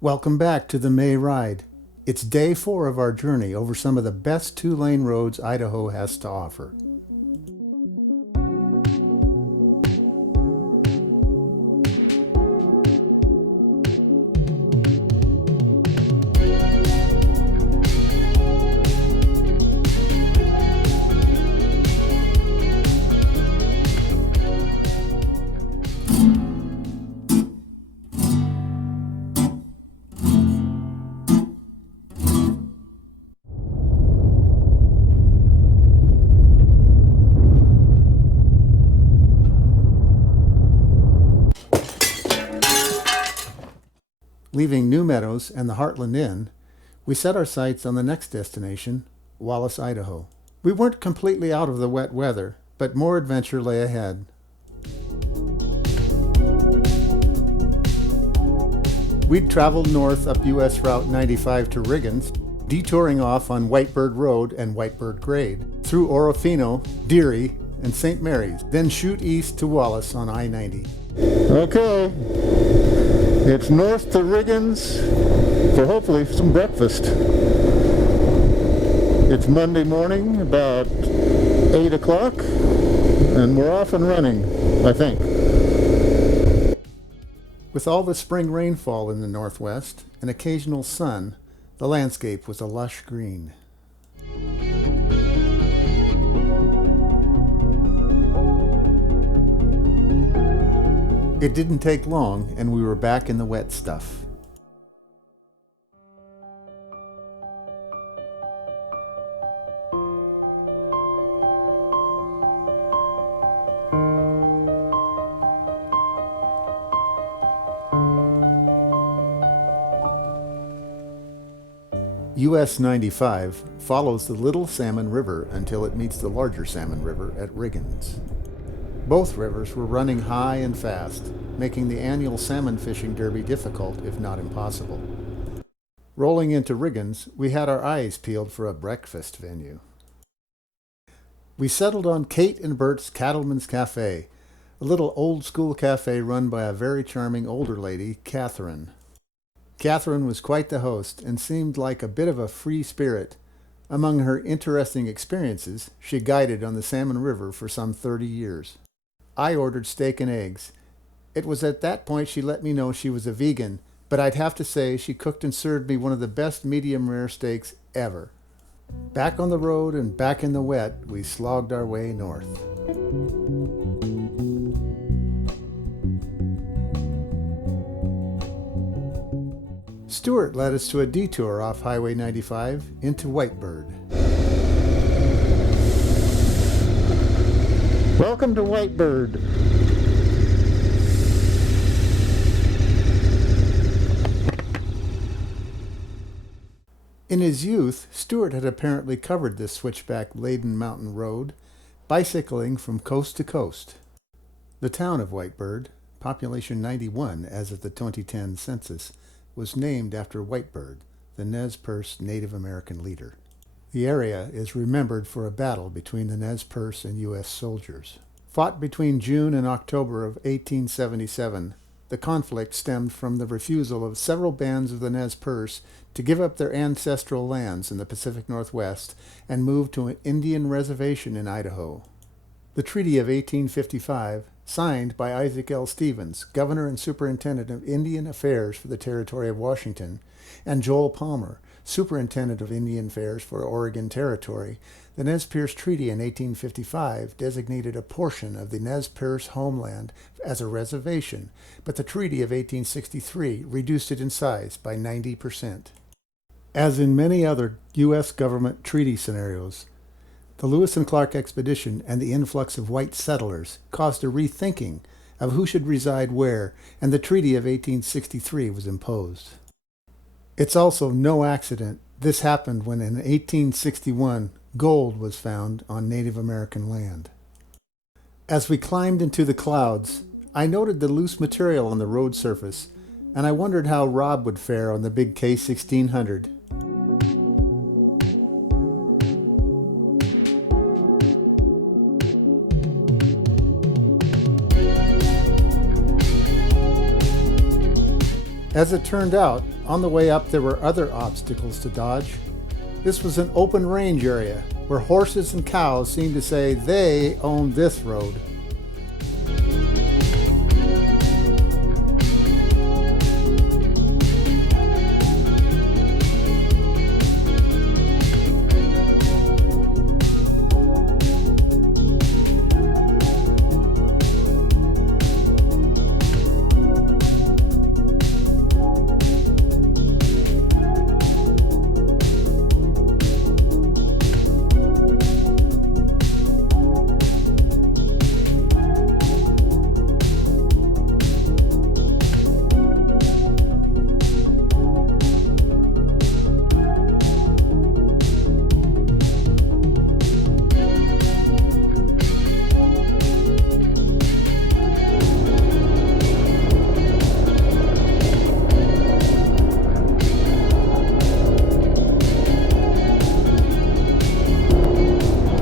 Welcome back to the May Ride. It's day 4 of our journey over some of the best 2-lane roads Idaho has to offer. Leaving New Meadows and the Heartland Inn, we set our sights on the next destination, Wallace, Idaho. We weren't completely out of the wet weather, but more adventure lay ahead. We'd traveled north up US Route 95 to Riggins, detouring off on Whitebird Road and Whitebird Grade, through Orofino, Deary, and St. Mary's, then shoot east to Wallace on I-90. Okay, it's north to Riggins for hopefully some breakfast. It's Monday morning, about 8 o'clock, and we're off and running, I think. With all the spring rainfall in the northwest and occasional sun, the landscape was a lush green. It didn't take long, and we were back in the wet stuff. US 95 follows the Little Salmon River until it meets the larger Salmon River at Riggins. Both rivers were running high and fast, making the annual salmon fishing derby difficult, if not impossible. Rolling into Riggins, we had our eyes peeled for a breakfast venue. We settled on Kate and Bert's Cattleman's Cafe, a little old-school cafe run by a very charming older lady, Catherine. Catherine was quite the host and seemed like a bit of a free spirit. Among her interesting experiences, she guided on the Salmon River for some 30 years. I ordered steak and eggs. It was at that point she let me know she was a vegan, but I'd have to say she cooked and served me one of the best medium rare steaks ever. Back on the road and back in the wet, we slogged our way north. Stuart led us to a detour off Highway 95 into Whitebird. Welcome to Whitebird. In his youth, Stuart had apparently covered this switchback-laden mountain road, bicycling from coast to coast. The town of Whitebird, population 91 as of the 2010 census, was named after Whitebird, the Nez Perce Native American leader. The area is remembered for a battle between the Nez Perce and U.S. soldiers. Fought between June and October of 1877, the conflict stemmed from the refusal of several bands of the Nez Perce to give up their ancestral lands in the Pacific Northwest and move to an Indian reservation in Idaho. The Treaty of 1855, signed by Isaac L. Stevens, Governor and Superintendent of Indian Affairs for the Territory of Washington, and Joel Palmer, Superintendent of Indian Affairs for Oregon Territory, the Nez Perce Treaty in 1855 designated a portion of the Nez Perce homeland as a reservation, but the Treaty of 1863 reduced it in size by 90%. As in many other U.S. government treaty scenarios, the Lewis and Clark expedition and the influx of white settlers caused a rethinking of who should reside where, and the Treaty of 1863 was imposed. It's also no accident this happened when in 1861 gold was found on Native American land. As we climbed into the clouds, I noted the loose material on the road surface, and I wondered how Rob would fare on the big K1600. As it turned out, on the way up there were other obstacles to dodge. This was an open range area where horses and cows seemed to say they owned this road.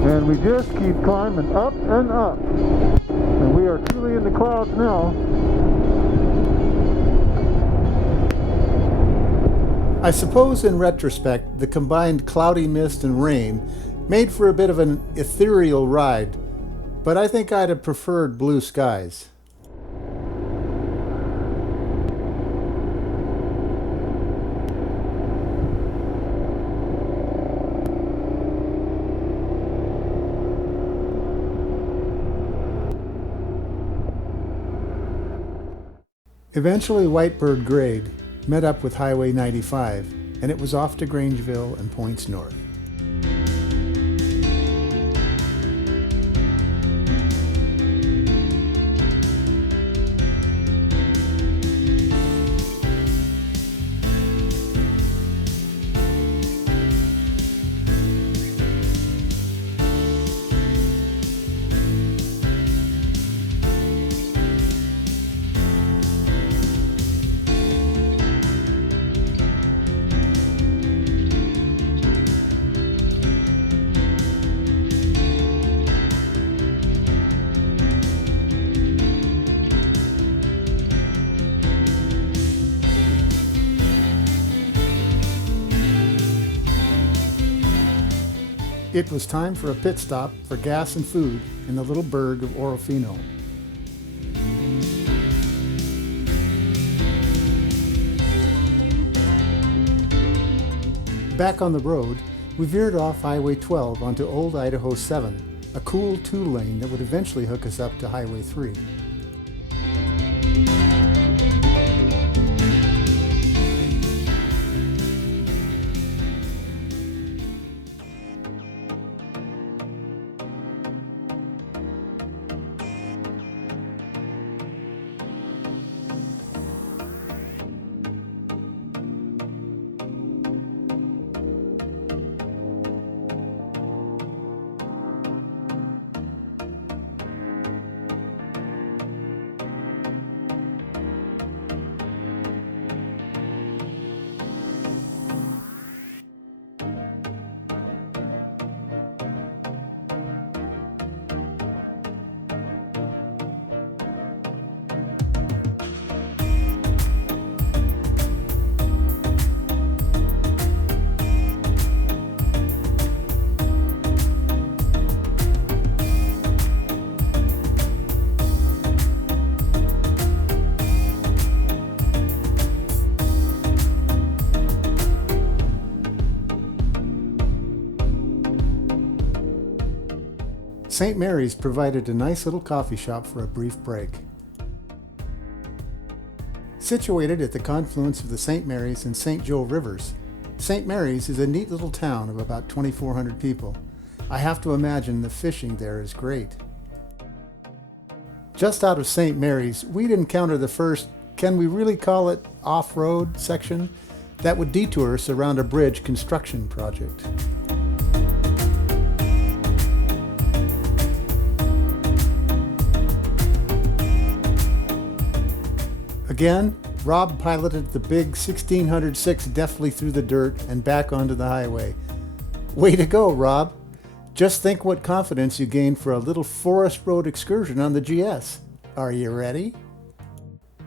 And we just keep climbing up and up. And we are truly in the clouds now. I suppose in retrospect, the combined cloudy mist and rain made for a bit of an ethereal ride, but I think I'd have preferred blue skies. Eventually, Whitebird grade met up with Highway 95, and it was off to Grangeville and points north. It was time for a pit stop for gas and food in the little burg of Orofino. Back on the road, we veered off Highway 12 onto Old Idaho 7, a cool two-lane that would eventually hook us up to Highway 3. St. Mary's provided a nice little coffee shop for a brief break. Situated at the confluence of the St. Mary's and St. Joe rivers, St. Mary's is a neat little town of about 2,400 people. I have to imagine the fishing there is great. Just out of St. Mary's, we'd encounter the first, can we really call it off-road section, that would detour us around a bridge construction project. Again, Rob piloted the big 1606 deftly through the dirt and back onto the highway. Way to go, Rob! Just think what confidence you gained for a little forest road excursion on the GS. Are you ready?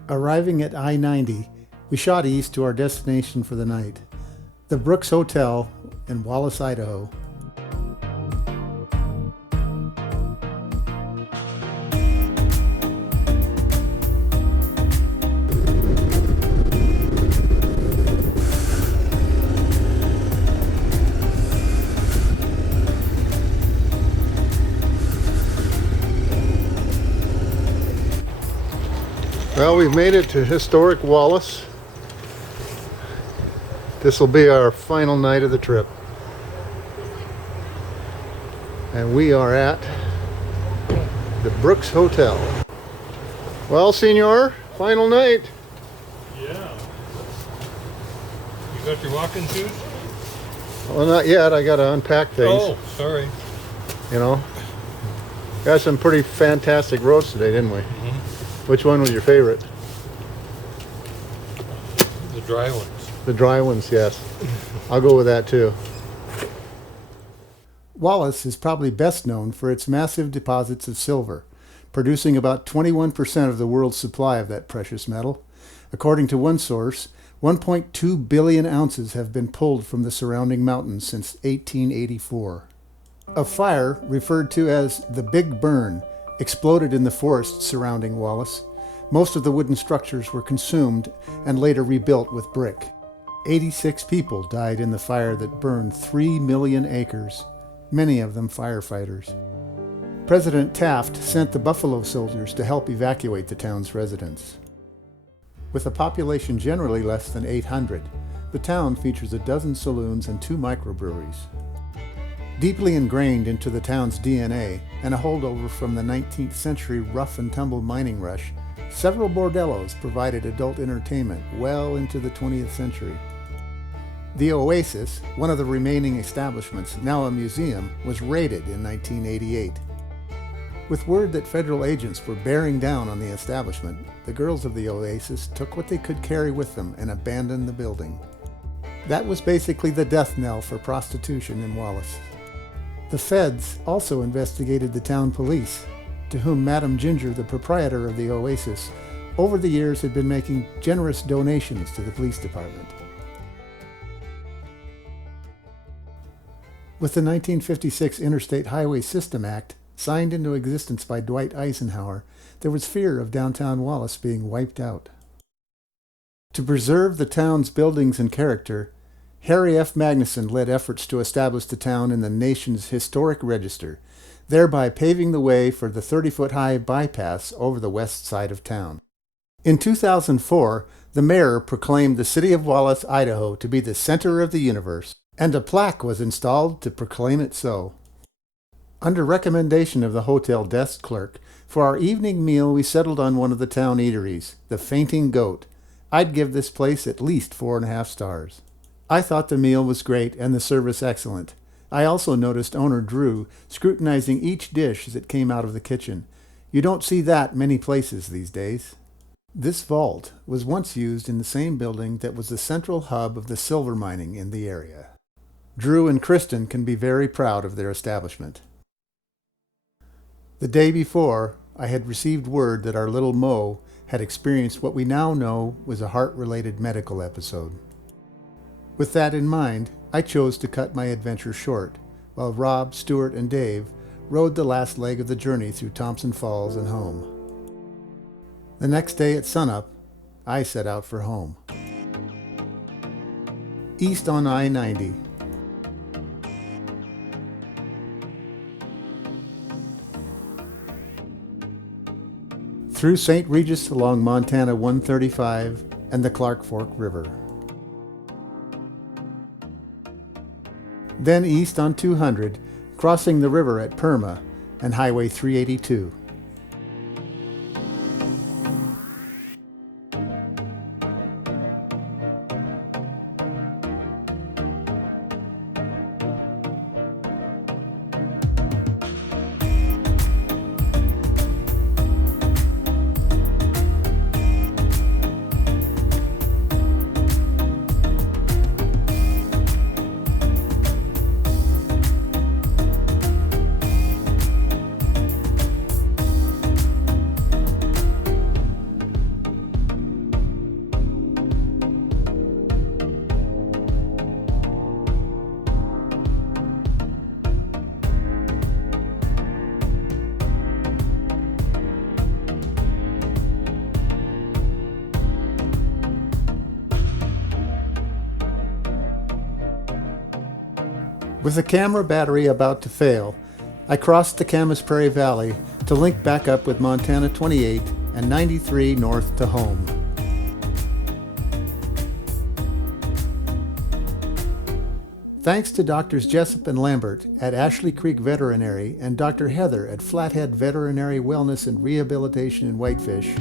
Arriving at I-90, We shot east to our destination for the night, the Brooks Hotel in Wallace, Idaho. Well, we've made it to historic Wallace. This will be our final night of the trip. And we are at the Brooks Hotel. Well, Senor, final night. Yeah. You got your walking shoes? Well, not yet. I got to unpack things. Oh, sorry. You know, got some pretty fantastic roads today, didn't we? Which one was your favorite? The dry ones. The dry ones, yes. I'll go with that too. Wallace is probably best known for its massive deposits of silver, producing about 21% of the world's supply of that precious metal. According to one source, 1.2 billion ounces have been pulled from the surrounding mountains since 1884. A fire, referred to as the Big Burn, exploded in the forests surrounding Wallace. Most of the wooden structures were consumed and later rebuilt with brick. 86 people died in the fire that burned 3 million acres, many of them firefighters. President Taft sent the Buffalo Soldiers to help evacuate the town's residents. With a population generally less than 800, the town features a dozen saloons and 2 microbreweries. Deeply ingrained into the town's DNA and a holdover from the 19th century rough-and-tumble mining rush, several bordellos provided adult entertainment well into the 20th century. The Oasis, one of the remaining establishments, now a museum, was raided in 1988. With word that federal agents were bearing down on the establishment, the girls of the Oasis took what they could carry with them and abandoned the building. That was basically the death knell for prostitution in Wallace. The feds also investigated the town police, to whom Madam Ginger, the proprietor of the Oasis, over the years had been making generous donations to the police department. With the 1956 Interstate Highway System Act, signed into existence by Dwight Eisenhower, there was fear of downtown Wallace being wiped out. To preserve the town's buildings and character, Harry F. Magnuson led efforts to establish the town in the nation's historic register, thereby paving the way for the 30-foot-high bypass over the west side of town. In 2004, the mayor proclaimed the city of Wallace, Idaho, to be the center of the universe, and a plaque was installed to proclaim it so. Under recommendation of the hotel desk clerk, for our evening meal we settled on one of the town eateries, the Fainting Goat. I'd give this place at least 4.5 stars. I thought the meal was great and the service excellent. I also noticed owner Drew scrutinizing each dish as it came out of the kitchen. You don't see that many places these days. This vault was once used in the same building that was the central hub of the silver mining in the area. Drew and Kristen can be very proud of their establishment. The day before, I had received word that our little Mo had experienced what we now know was a heart-related medical episode. With that in mind, I chose to cut my adventure short, while Rob, Stuart, and Dave rode the last leg of the journey through Thompson Falls and home. The next day at sunup, I set out for home. East on I-90. Through St. Regis along Montana 135 and the Clark Fork River. Then east on 200, crossing the river at Perma and Highway 382. With the camera battery about to fail, I crossed the Camas Prairie Valley to link back up with Montana 28 and 93 north to home. Thanks to Drs. Jessup and Lambert at Ashley Creek Veterinary and Dr. Heather at Flathead Veterinary Wellness and Rehabilitation in Whitefish,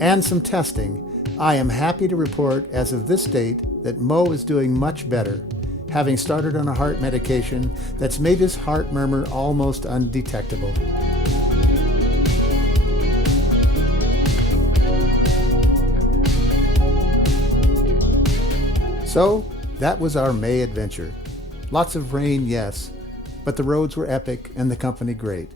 and some testing, I am happy to report as of this date that Mo is doing much better, having started on a heart medication that's made his heart murmur almost undetectable. So, that was our May adventure. Lots of rain, yes, but the roads were epic and the company great.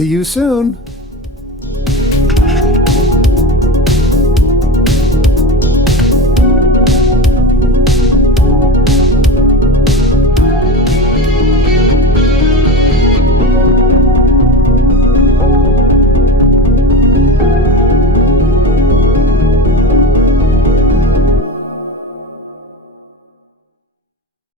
See you soon!